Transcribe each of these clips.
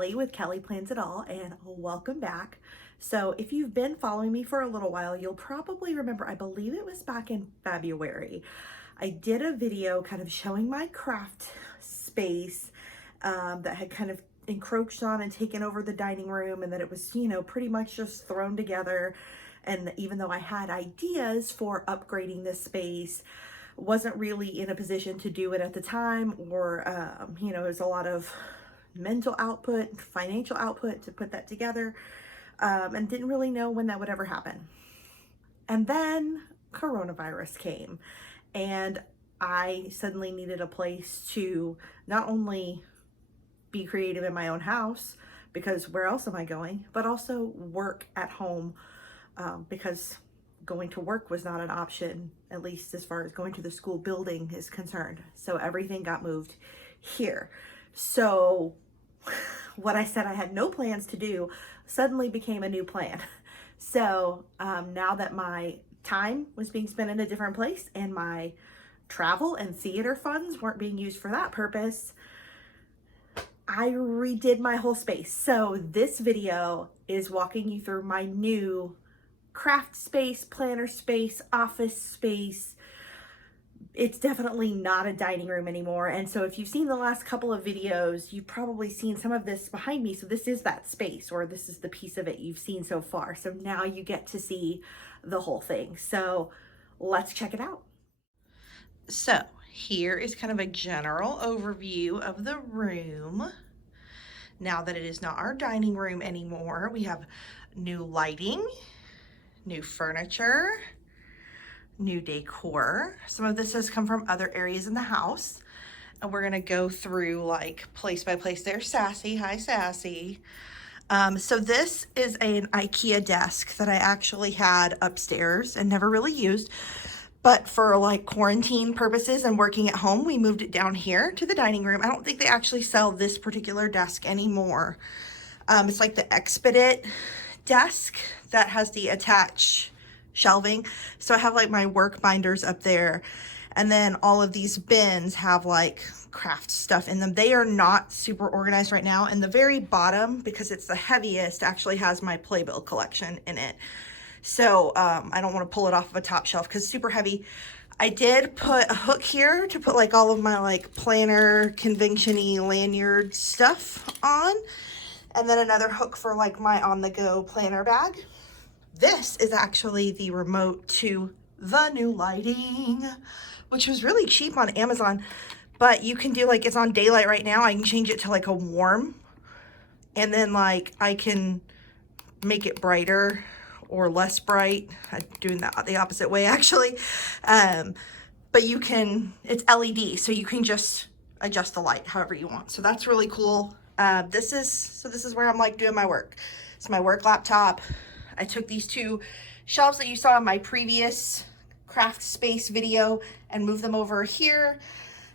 Kelly with Kelly Plans It All, and welcome back. So if you've been following me for a little while, you'll probably remember, I believe it was back in February, I did a video kind of showing my craft space that had kind of encroached on and taken over the dining room, and that it was, pretty much just thrown together. And even though I had ideas for upgrading this space, wasn't really in a position to do it at the time, or it was a lot of mental output, financial output to put that together, and didn't really know when that would ever happen. And then coronavirus came, and I suddenly needed a place to not only be creative in my own house, because where else am I going, but also work at home, because going to work was not an option, at least as far as going to the school building is concerned. So everything got moved here. So what I said I had no plans to do suddenly became a new plan. So now that my time was being spent in a different place and my travel and theater funds weren't being used for that purpose, I redid my whole space. So this video is walking you through my new craft space, planner space, office space. It's definitely not a dining room anymore. And so if you've seen the last couple of videos, you've probably seen some of this behind me. So this is that space, or this is the piece of it you've seen so far. So now you get to see the whole thing. So let's check it out. So here is kind of a general overview of the room. Now that it is not our dining room anymore, we have new lighting, new furniture, new decor. Some of this has come from other areas in the house, and we're gonna go through like place by place. There's Sassy. Hi, Sassy. So this is an IKEA desk that I actually had upstairs and never really used, but for like quarantine purposes and working at home, we moved it down here to the dining room. I don't think they actually sell this particular desk anymore. It's like the Expedit desk that has the attached shelving. So I have like my work binders up there, and then all of these bins have like craft stuff in them. They are not super organized right now, and the very bottom, because it's the heaviest, actually has my playbill collection in it. So I don't want to pull it off of a top shelf because it's super heavy. I did put a hook here to put like all of my like planner convention-y lanyard stuff on, and then another hook for like my on-the-go planner bag. This is actually the remote to the new lighting, which was really cheap on Amazon, but you can do like, it's on daylight right now. I can change it to like a warm, and then like I can make it brighter or less bright. I'm doing that the opposite way actually. But you can, it's LED, so you can just adjust the light however you want. So that's really cool. This is where I'm like doing my work. It's my work laptop. I took these two shelves that you saw in my previous craft space video and moved them over here,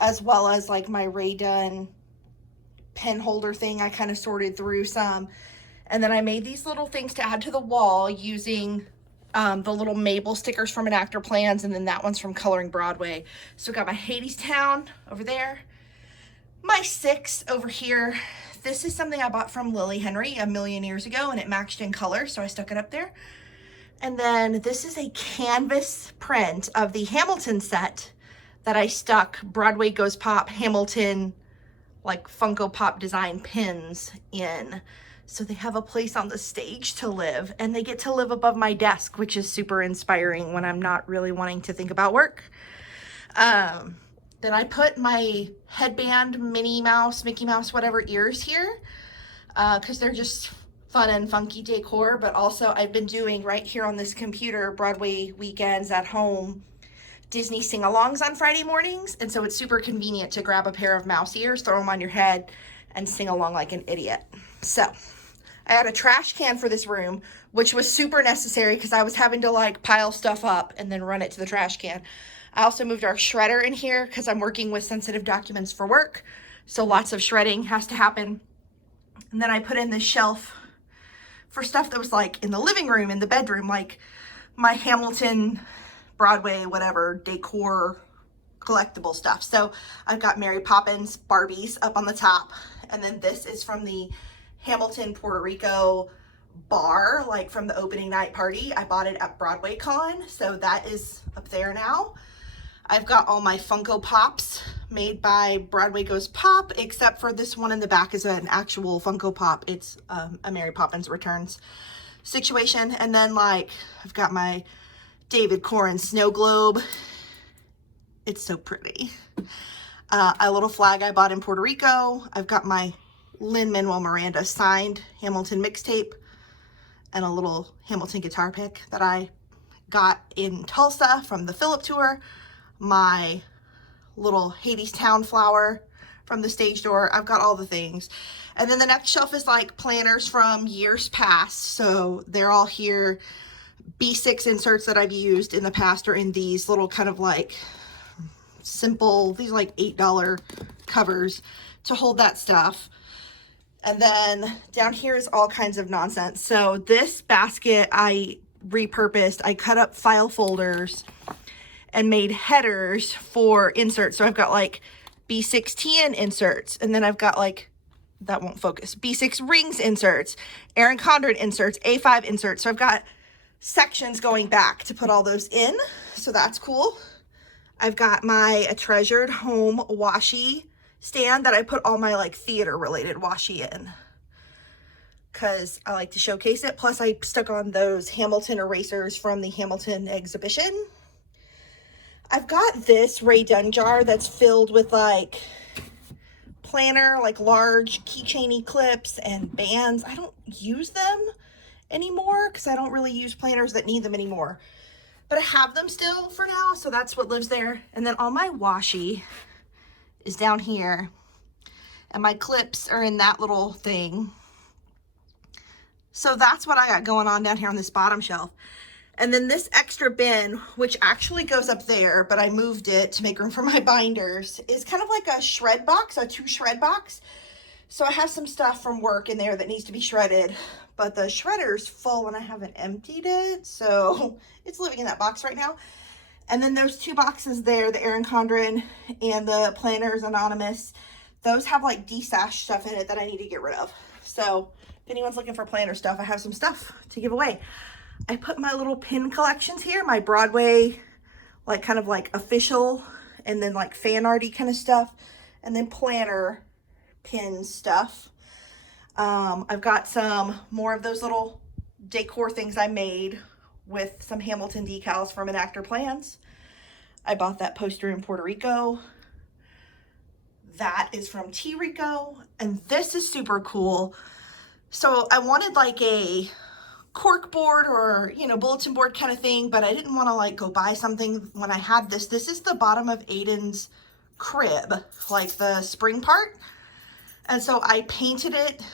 as well as like my Ray Dunn pen holder thing. I kind of sorted through some. And then I made these little things to add to the wall using the little Mabel stickers from Enactor Plans, and then that one's from Coloring Broadway. So I got my Hadestown over there, my 6 over here. This is something I bought from Lily Henry a million years ago, and it matched in color, so I stuck it up there. And then this is a canvas print of the Hamilton set that I stuck Broadway Goes Pop Hamilton like Funko Pop design pins in. So they have a place on the stage to live, and they get to live above my desk, which is super inspiring when I'm not really wanting to think about work. Then I put my headband, Minnie Mouse, Mickey Mouse, whatever ears here, because they're just fun and funky decor. But also I've been doing right here on this computer Broadway weekends at home Disney sing-alongs on Friday mornings, and so it's super convenient to grab a pair of mouse ears, throw them on your head, and sing along like an idiot. So I had a trash can for this room, which was super necessary because I was having to like pile stuff up and then run it to the trash can. I also moved our shredder in here because I'm working with sensitive documents for work, so lots of shredding has to happen. And then I put in this shelf for stuff that was like in the living room, in the bedroom, like my Hamilton, Broadway, whatever, decor, collectible stuff. So I've got Mary Poppins Barbies up on the top, and then this is from the Hamilton, Puerto Rico bar, like from the opening night party. I bought it at Broadway Con, so that is up there now. I've got all my Funko Pops made by Broadway Goes Pop, except for this one in the back is an actual Funko Pop. It's a Mary Poppins Returns situation. And then like I've got my David Corrin snow globe. It's so pretty. A little flag I bought in Puerto Rico. I've got my Lin-Manuel Miranda signed Hamilton mixtape and a little Hamilton guitar pick that I got in Tulsa from the Philip tour. My little Hadestown flower from the stage door. I've got all the things. And then the next shelf is like planners from years past. So they're all here. B6 inserts that I've used in the past are in these little kind of like simple, these like $8 covers to hold that stuff. And then down here is all kinds of nonsense. So this basket I repurposed. I cut up file folders and made headers for inserts. So I've got like B6 inserts, and then I've got like, that won't focus, B6 rings inserts, Erin Condren inserts, A5 inserts. So I've got sections going back to put all those in. So that's cool. I've got my treasured home washi stand that I put all my like theater related washi in, because I like to showcase it. Plus I stuck on those Hamilton erasers from the Hamilton exhibition. I've got this Ray Dunn jar that's filled with like planner, like large keychainy clips and bands. I don't use them anymore because I don't really use planners that need them anymore. But I have them still for now, so that's what lives there. And then all my washi is down here. And my clips are in that little thing. So that's what I got going on down here on this bottom shelf. And then this extra bin, which actually goes up there, but I moved it to make room for my binders, is kind of like a shred box, a 2 shred box. So I have some stuff from work in there that needs to be shredded, but the shredder's full and I haven't emptied it. So it's living in that box right now. And then those 2 boxes there, the Erin Condren and the Planners Anonymous, those have like desashed stuff in it that I need to get rid of. So if anyone's looking for planner stuff, I have some stuff to give away. I put my little pin collections here, my Broadway, like kind of like official, and then like fan arty kind of stuff, and then planner pin stuff. I've got some more of those little decor things I made with some Hamilton decals from Enactor Plans. I bought that poster in Puerto Rico. That is from T Rico, and this is super cool. So I wanted like a cork board or, you know, bulletin board kind of thing, but I didn't want to like go buy something when I had this. This is the bottom of Aiden's crib, like the spring part. And so I painted it,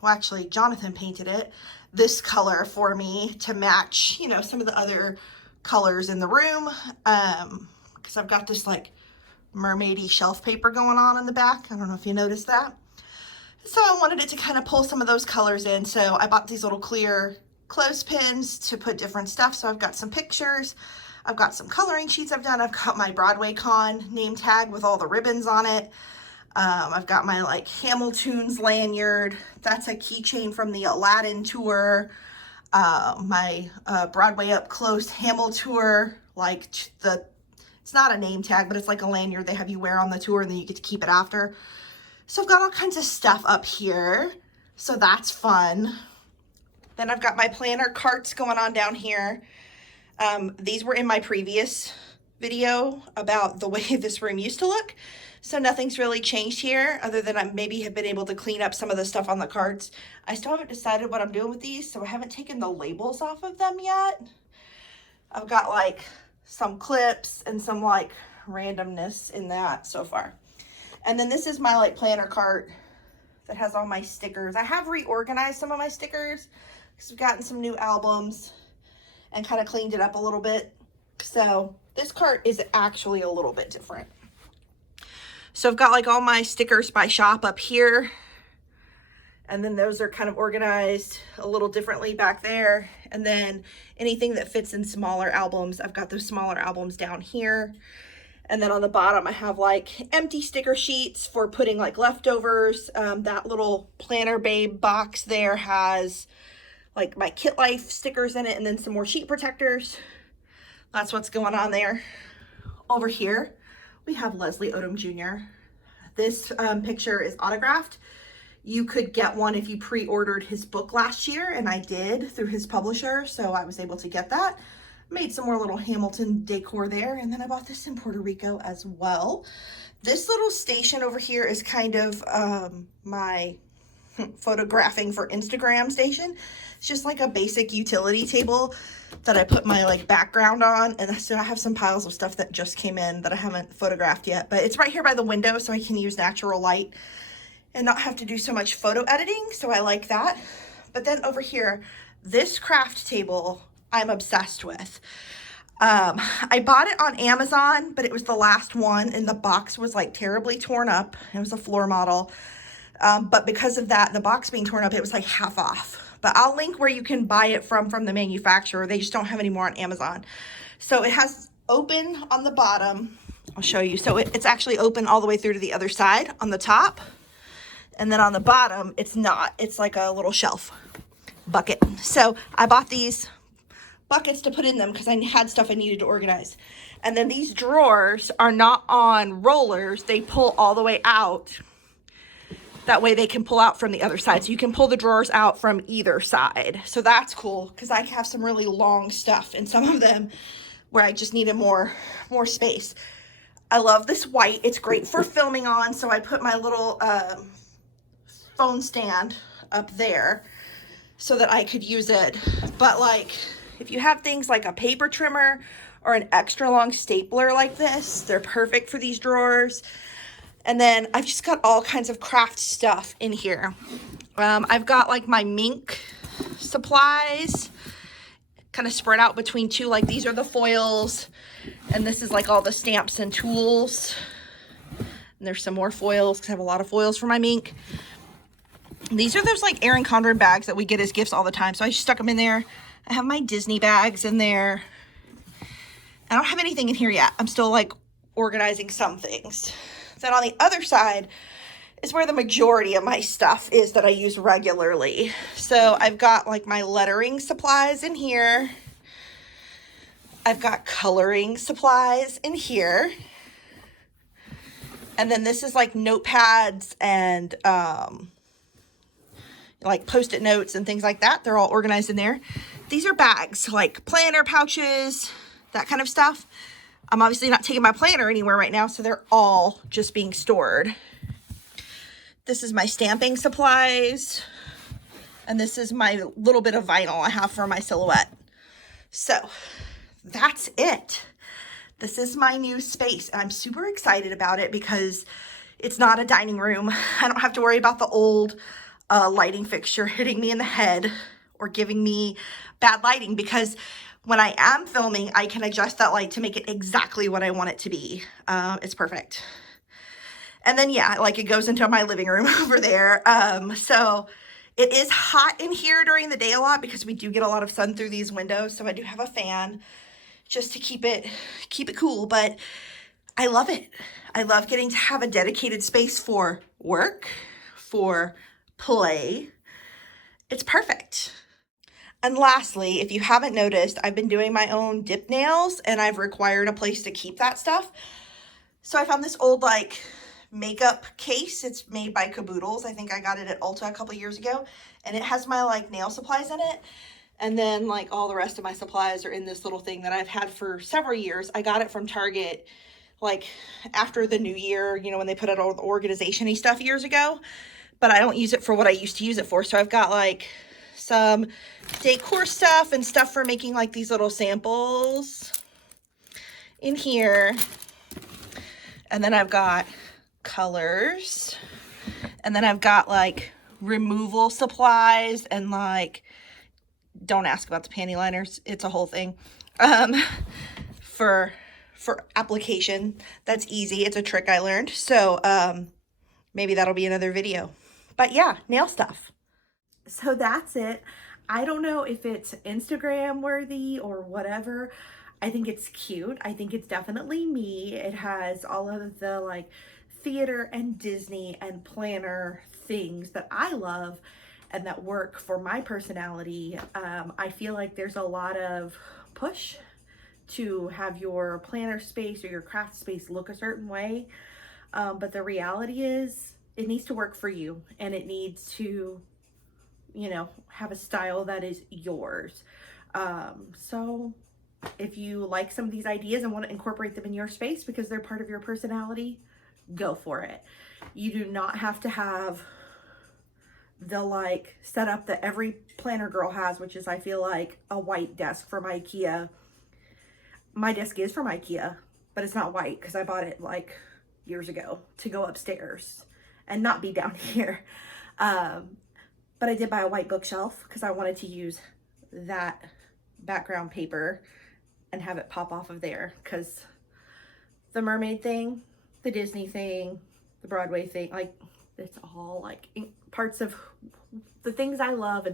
well actually Jonathan painted it this color for me to match, you know, some of the other colors in the room, because I've got this like mermaidy shelf paper going on in the back. I don't know if you noticed that. So I wanted it to kind of pull some of those colors in. So I bought these little clear clothespins to put different stuff. So I've got some pictures, I've got some coloring sheets I've done, I've got my Broadway Con name tag with all the ribbons on it. I've got my like Hamiltunes lanyard. That's a keychain from the Aladdin tour. My Broadway Up Close Hamil tour, like it's not a name tag, but it's like a lanyard they have you wear on the tour and then you get to keep it after. So I've got all kinds of stuff up here. So that's fun. Then I've got my planner carts going on down here. These were in my previous video about the way this room used to look. So nothing's really changed here other than I maybe have been able to clean up some of the stuff on the carts. I still haven't decided what I'm doing with these, so I haven't taken the labels off of them yet. I've got like some clips and some like randomness in that so far. And then this is my like planner cart that has all my stickers. I have reorganized some of my stickers because I've gotten some new albums and kind of cleaned it up a little bit. So this cart is actually a little bit different. So I've got like all my stickers by shop up here. And then those are kind of organized a little differently back there. And then anything that fits in smaller albums, I've got those smaller albums down here. And then on the bottom, I have like empty sticker sheets for putting like leftovers. That little Planner Babe box there has like my Kit Life stickers in it, and then some more sheet protectors. That's what's going on there. Over here, we have Leslie Odom Jr. This picture is autographed. You could get one if you pre-ordered his book last year, and I did through his publisher, so I was able to get that. Made some more little Hamilton decor there, and then I bought this in Puerto Rico as well. This little station over here is kind of my photographing for Instagram station. It's just like a basic utility table that I put my like background on, and so I have some piles of stuff that just came in that I haven't photographed yet, but it's right here by the window so I can use natural light and not have to do so much photo editing, so I like that. But then over here, this craft table I'm obsessed with. I bought it on Amazon, but it was the last one, and the box was like terribly torn up. It was a floor model, but because of that, the box being torn up, it was like half off. But I'll link where you can buy it from the manufacturer. They just don't have any more on Amazon. So it has open on the bottom. I'll show you. So it's actually open all the way through to the other side on the top. And then on the bottom, it's not. It's like a little shelf bucket. So I bought these buckets to put in them because I had stuff I needed to organize. And then these drawers are not on rollers. They pull all the way out. That way they can pull out from the other side. So you can pull the drawers out from either side. So that's cool because I have some really long stuff in some of them where I just needed more space. I love this white. It's great for filming on. So I put my little phone stand up there so that I could use it. But like, if you have things like a paper trimmer or an extra long stapler like this, they're perfect for these drawers. And then I've just got all kinds of craft stuff in here. I've got like my mink supplies kind of spread out between two. Like these are the foils, and this is like all the stamps and tools. And there's some more foils because I have a lot of foils for my mink. These are those like Erin Condren bags that we get as gifts all the time. So I just stuck them in there. I have my Disney bags in there. I don't have anything in here yet. I'm still like organizing some things. Then on the other side is where the majority of my stuff is that I use regularly. So I've got like my lettering supplies in here. I've got coloring supplies in here. And then this is like notepads and like post-it notes and things like that. They're all organized in there. These are bags, like planner pouches, that kind of stuff. I'm obviously not taking my planner anywhere right now, so they're all just being stored. This is my stamping supplies, and this is my little bit of vinyl I have for my silhouette. So that's it. This is my new space, and I'm super excited about it because it's not a dining room. I don't have to worry about the old lighting fixture hitting me in the head or giving me bad lighting, because when I am filming, I can adjust that light to make it exactly what I want it to be. It's perfect. And then, yeah, like it goes into my living room over there. So it is hot in here during the day a lot because we do get a lot of sun through these windows. So I do have a fan just to keep it cool, but I love it. I love getting to have a dedicated space for work, for play. It's perfect. And lastly, if you haven't noticed, I've been doing my own dip nails and I've required a place to keep that stuff. So I found this old like makeup case. It's made by Caboodles. I think I got it at Ulta a couple years ago, and it has my like nail supplies in it. And then like all the rest of my supplies are in this little thing that I've had for several years. I got it from Target like after the new year, you know, when they put out all the organization-y stuff years ago, but I don't use it for what I used to use it for. So I've got like some decor stuff and stuff for making like these little samples in here. And then I've got colors, and then I've got like removal supplies and like, don't ask about the panty liners. It's a whole thing. For application. That's easy. It's a trick I learned. So maybe that'll be another video. But yeah, nail stuff. So that's it. I don't know if it's Instagram worthy or whatever. I think it's cute. I think it's definitely me. It has all of the like theater and Disney and planner things that I love and that work for my personality. I feel like there's a lot of push to have your planner space or your craft space look a certain way. But the reality is it needs to work for you, and it needs to, you know, have a style that is yours. So if you like some of these ideas and want to incorporate them in your space because they're part of your personality, go for it. You do not have to have the like setup that every planner girl has, which is, I feel like, a white desk from IKEA. My desk is from IKEA, but it's not white because I bought it like years ago to go upstairs and not be down here. But I did buy a white bookshelf because I wanted to use that background paper and have it pop off of there, because the mermaid thing, the Disney thing, the Broadway thing, like, it's all like parts of the things I love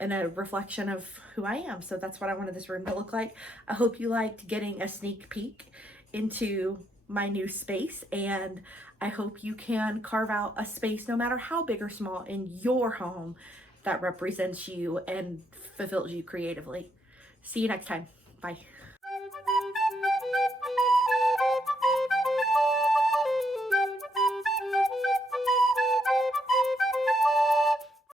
and a reflection of who I am. So that's what I wanted this room to look like. I hope you liked getting a sneak peek into my new space, and I hope you can carve out a space, no matter how big or small, in your home that represents you and fulfills you creatively. See you next time. Bye.